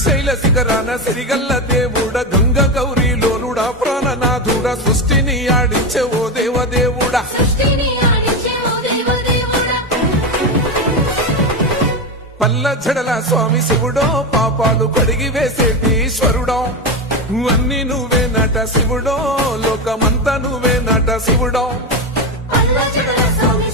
శ్రీశైల శిఖరాన సిరిగల్ల దేవుడ గంగ గౌరీ లోలుడా ప్రాణనాథుడ సృష్టిని ఆడించే ఓ దేవదేవుడా పల్ల జడల స్వామి శివుడో పాపాలు కడిగి వేసేటి ఈశ్వరుడో అన్ని నువ్వే నట శివుడో లోకమంతా నువ్వే నట శివుడో పల్ల జడల స్వామి